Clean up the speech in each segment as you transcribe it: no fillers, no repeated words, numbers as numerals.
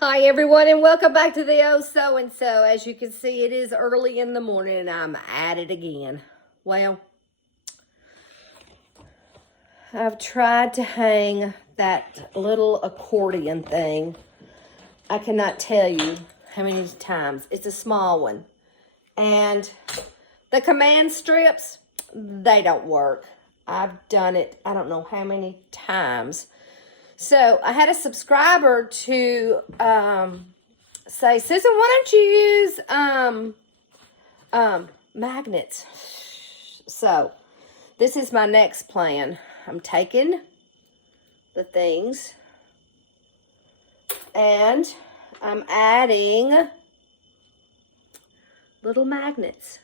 Hi everyone and welcome back to the Oh So and So. As you can see, it is early in the morning and I'm at it again. Well, I've tried to hang that little accordion thing. I cannot tell you how many times. It's a small one. And the command strips, they don't work. I've done it I don't know how many times. So I had a subscriber to say, Susan, why don't you use magnets? So this is my next plan. I'm taking the things and I'm adding little magnets.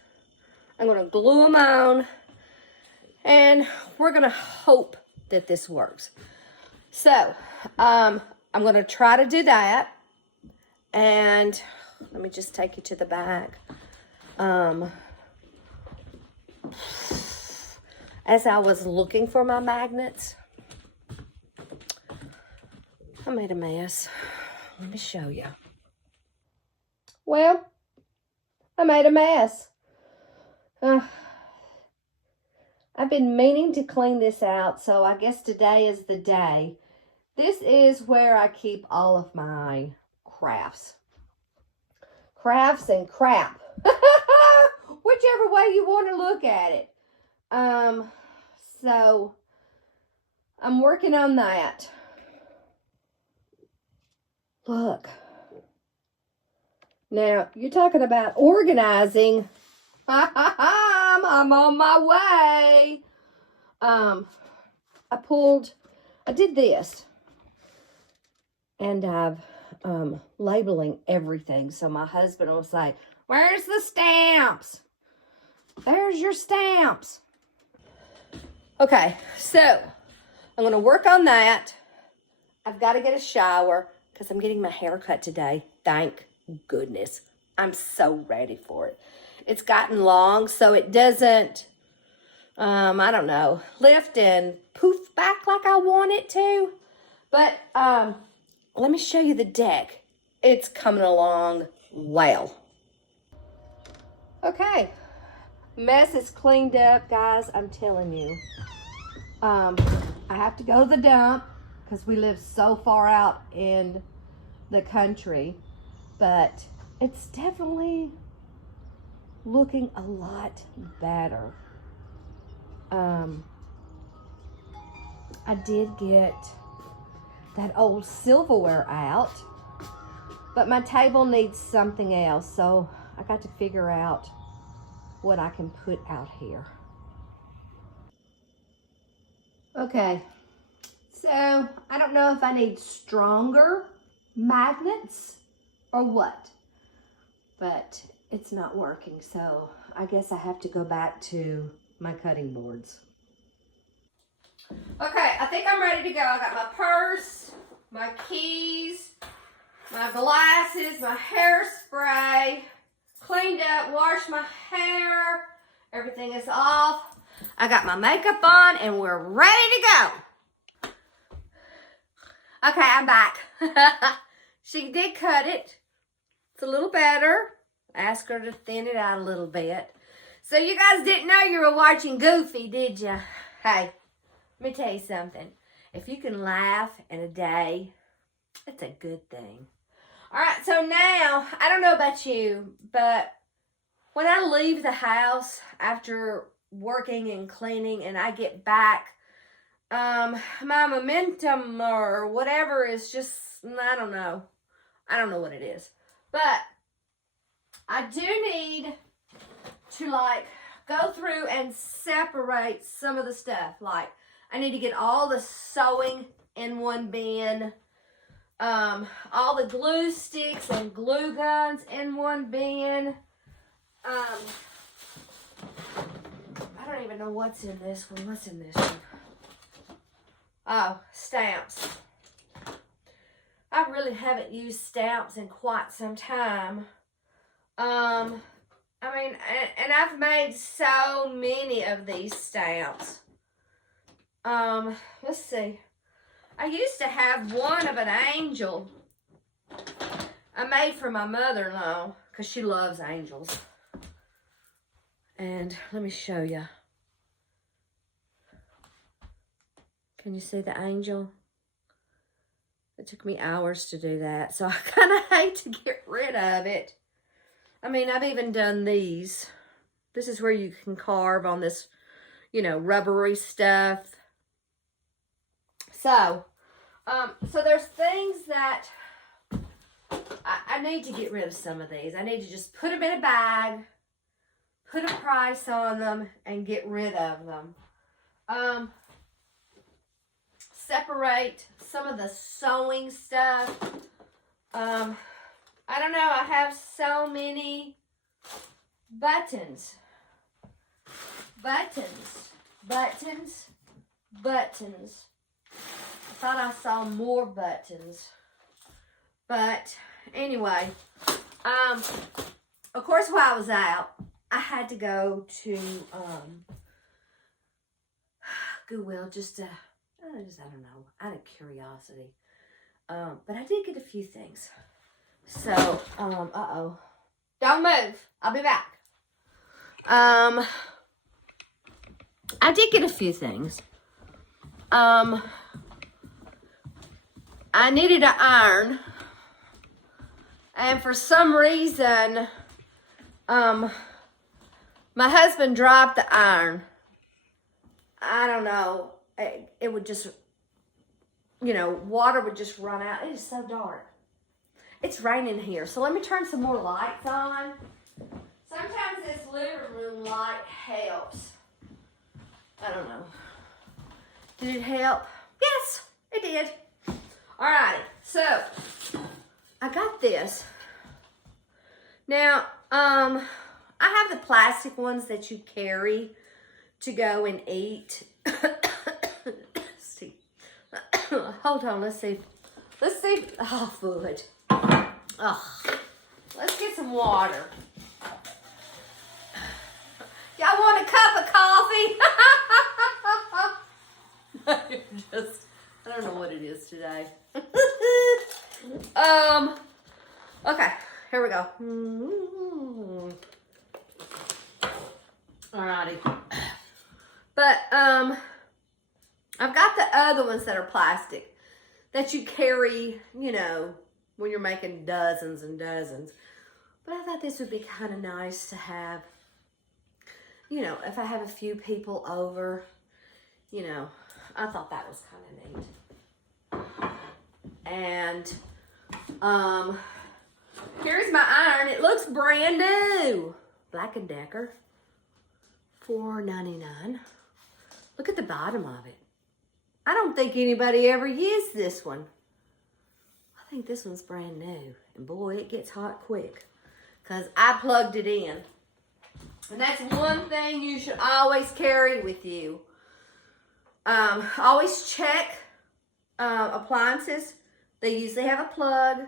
I'm going to glue them on and we're going to hope that this works. So I'm going to try to do that. And let me just take you to the back. As I was looking for my magnets, I made a mess. Let me show you. Well, I made a mess. I've been meaning to clean this out, so I guess today is the day. This is where I keep all of my crafts and crap. Whichever way you want to look at it. So I'm working on that. Look. Now, you're talking about organizing. I'm on my way. I did this. And I've labeling everything. So my husband will say, where's the stamps? There's your stamps. Okay, so I'm going to work on that. I've got to get a shower because I'm getting my hair cut today. Thank goodness. I'm so ready for it. It's gotten long so it doesn't, I don't know, lift and poof back like I want it to. But let me show you the deck. It's coming along well. Okay. Mess is cleaned up, guys. I'm telling you. I have to go to the dump because we live so far out in the country. But it's definitely looking a lot better. I did get that old silverware out, but my table needs something else, so I got to figure out what I can put out here. Okay, so I don't know if I need stronger magnets or what, but it's not working, so I guess I have to go back to my cutting boards. Okay, I think I'm ready to go. I got my purse, my keys, my glasses, my hairspray, cleaned up, washed my hair, everything is off. I got my makeup on and we're ready to go. Okay, I'm back. She did cut it. It's a little better. Ask her to thin it out a little bit. So you guys didn't know you were watching Goofy, did you? Hey, let me tell you something. If you can laugh in a day, it's a good thing. All right, so now, I don't know about you, but when I leave the house after working and cleaning and I get back, my momentum or whatever is just, I don't know. I don't know what it is. But I do need to like go through and separate some of the stuff. Like I need to get all the sewing in one bin. All the glue sticks and glue guns in one bin. I don't even know what's in this one. What's in this one? Oh, stamps. I really haven't used stamps in quite some time. I mean, and I've made so many of these stamps. Let's see. I used to have one of an angel I made for my mother-in-law because she loves angels. And let me show you. Can you see the angel? It took me hours to do that, so I kind of hate to get rid of it. I mean, I've even done these. This is where you can carve on this, you know, rubbery stuff. So there's things that I need to get rid of some of these. I need to just put them in a bag, put a price on them, and get rid of them. Separate some of the sewing stuff. I don't know, I have so many buttons. Buttons. I thought I saw more buttons. But anyway, of course, while I was out, I had to go to Goodwill just to, I don't know, out of curiosity. But I did get a few things. So, uh-oh. Don't move. I'll be back. I did get a few things. I needed an iron. And for some reason, my husband dropped the iron. I don't know. It would just, you know, water would just run out. It is so dark. It's raining here. So let me turn some more lights on. Sometimes this living room light helps. I don't know. Did it help? Yes, it did. Alrighty, so I got this. Now, I have the plastic ones that you carry to go and eat. See. Hold on, let's see. Oh, food. Oh, let's get some water. Y'all want a cup of coffee? I don't know what it is today. Okay, here we go. Alrighty. But, I've got the other ones that are plastic that you carry, you know, when you're making dozens and dozens. But I thought this would be kind of nice to have, you know, if I have a few people over, you know, I thought that was kind of neat. And, here's my iron. It looks brand new. Black & Decker. $4.99. Look at the bottom of it. I don't think anybody ever used this one. I think this one's brand new. And boy, it gets hot quick. Because I plugged it in. And that's one thing you should always carry with you. Always check appliances. They usually have a plug.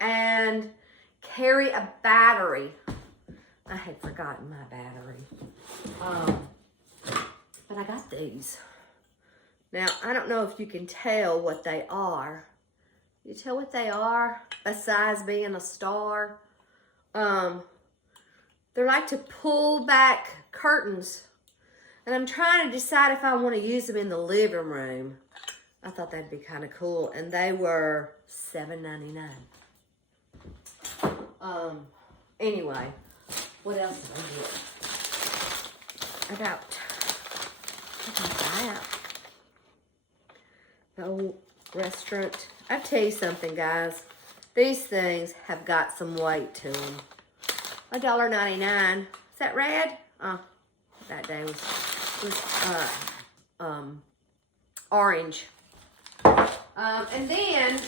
And carry a battery. I had forgotten my battery. But I got these. Now, I don't know if you can tell what they are. You tell what they are? Besides being a star. They're like to pull back curtains. And I'm trying to decide if I want to use them in the living room. I thought that'd be kind of cool. And they were $7.99. Anyway, what else did I get? I got that. The old restaurant. I tell you something, guys. These things have got some weight to them. $1.99. Is that red? Oh, that day was orange. And then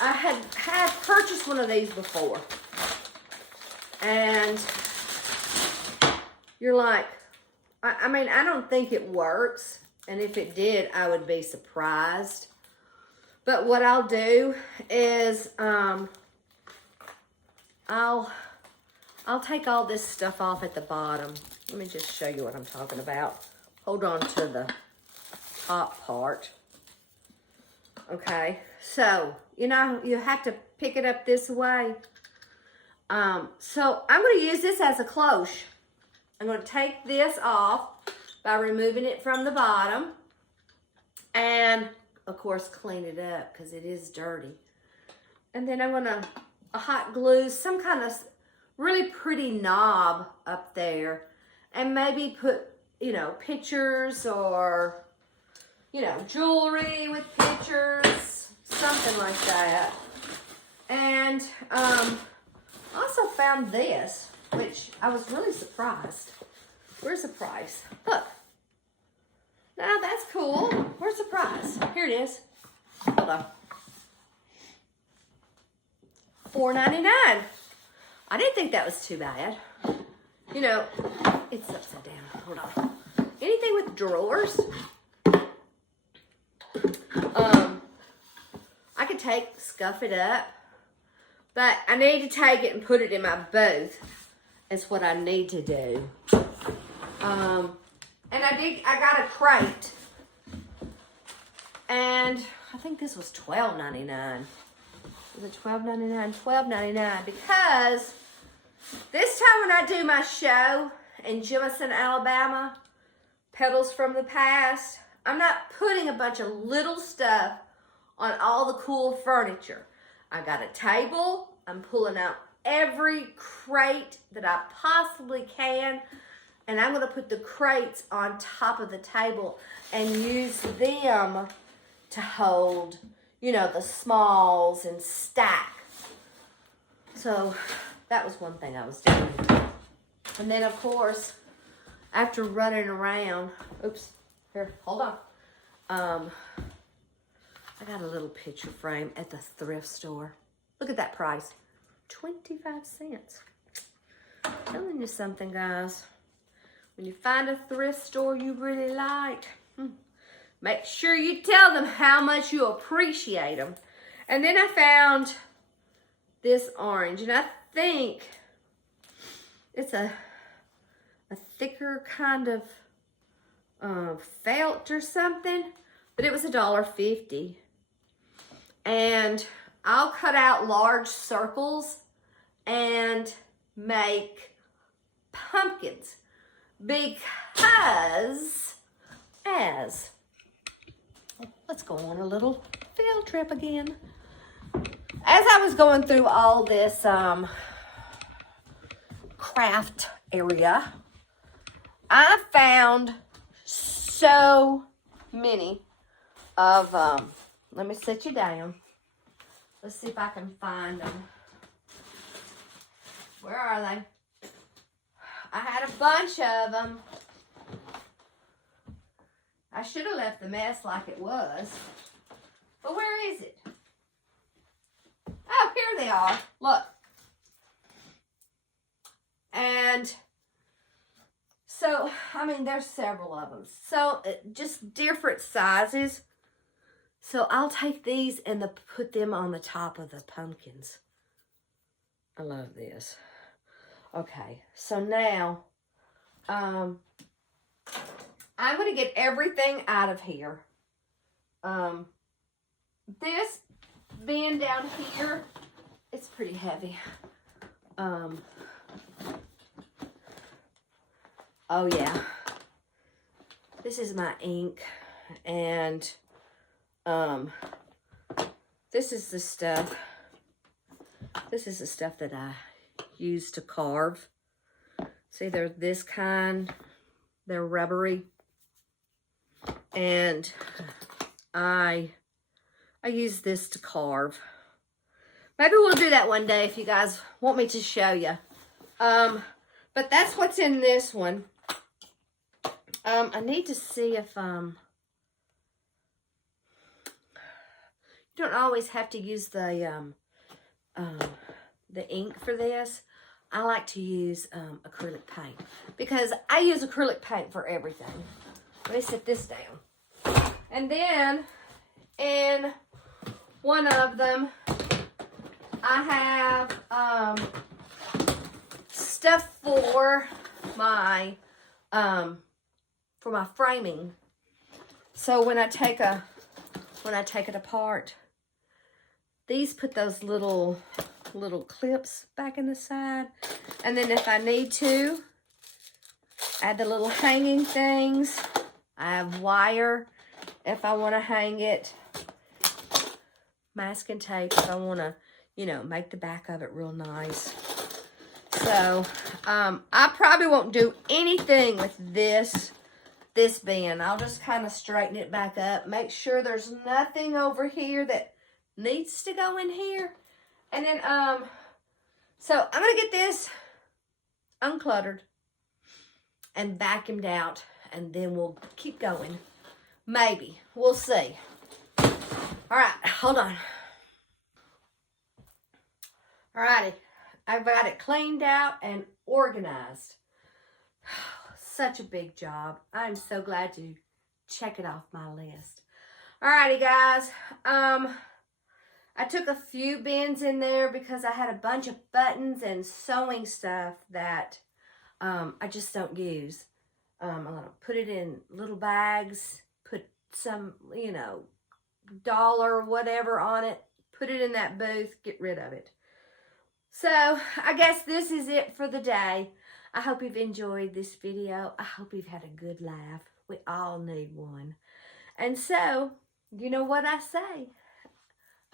I had purchased one of these before. And you're like, I mean, I don't think it works. And if it did, I would be surprised. But what I'll do is, I'll take all this stuff off at the bottom. Let me just show you what I'm talking about. Hold on to the top part. Okay, so, you know, you have to pick it up this way. So I'm going to use this as a cloche. I'm going to take this off by removing it from the bottom. And, of course, clean it up because it is dirty. And then I'm going to hot glue some kind of really pretty knob up there. And maybe put, you know, pictures or, you know, jewelry with pictures. Something like that. And also found this, which I was really surprised. Where's the price? Look. Now that's cool. Where's the price? Here it is. Hold on. $4.99. I didn't think that was too bad. You know, it's upside down. Hold on. Anything with drawers. I could scuff it up, but I need to take it and put it in my booth. That's what I need to do. And I got a crate. And I think this was $12.99. Was it $12.99? $12.99 because this time when I do my show in Jemison, Alabama, Petals from the Past, I'm not putting a bunch of little stuff on all the cool furniture. I got a table. I'm pulling out every crate that I possibly can. And I'm going to put the crates on top of the table and use them to hold, you know, the smalls and stack. So that was one thing I was doing. And then, of course, after running around, oops, here, hold on. I got a little picture frame at the thrift store. Look at that price, 25 cents. Telling you something, guys. When you find a thrift store you really like, make sure you tell them how much you appreciate them. And then I found this orange, and I think it's a thicker kind of felt or something, but it was $1.50. And I'll cut out large circles and make pumpkins. Because let's go on a little field trip again. As I was going through all this craft area, I found so many of let me sit you down. Let's see if I can find them. Where are they? I had a bunch of them. I should have left the mess like it was. But where is it? Oh, here they are. Look. And so, I mean, there's several of them. So, just different sizes. So, I'll take these and put them on the top of the pumpkins. I love this. Okay, so now, I'm going to get everything out of here. This bin down here, it's pretty heavy. Oh yeah. This is my ink, and this is the stuff. This is the stuff that I use to carve. See, they're this kind. They're rubbery. And I use this to carve. Maybe we'll do that one day if you guys want me to show you. But that's what's in this one. I need to see if you don't always have to use the ink for this. I like to use acrylic paint because I use acrylic paint for everything. Let me set this down. And then in one of them, I have stuff for my framing. So when I take a when I take it apart. These put those little clips back in the side. And then if I need to, add the little hanging things. I have wire if I want to hang it. Masking tape if I want to, you know, make the back of it real nice. So, I probably won't do anything with this bin. I'll just kind of straighten it back up. Make sure there's nothing over here that needs to go in here. And then, so I'm going to get this uncluttered and vacuumed out. And then we'll keep going. Maybe. We'll see. All right, hold on. All righty. I've got it cleaned out and organized. Such a big job. I'm so glad to check it off my list. Alrighty, guys. I took a few bins in there because I had a bunch of buttons and sewing stuff that I just don't use. I'm going to put it in little bags, put some, you know, dollar, whatever on it, put it in that booth, get rid of it. So, I guess this is it for the day. I hope you've enjoyed this video. I hope you've had a good laugh. We all need one. And so, you know what I say.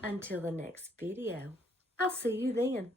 Until the next video, I'll see you then.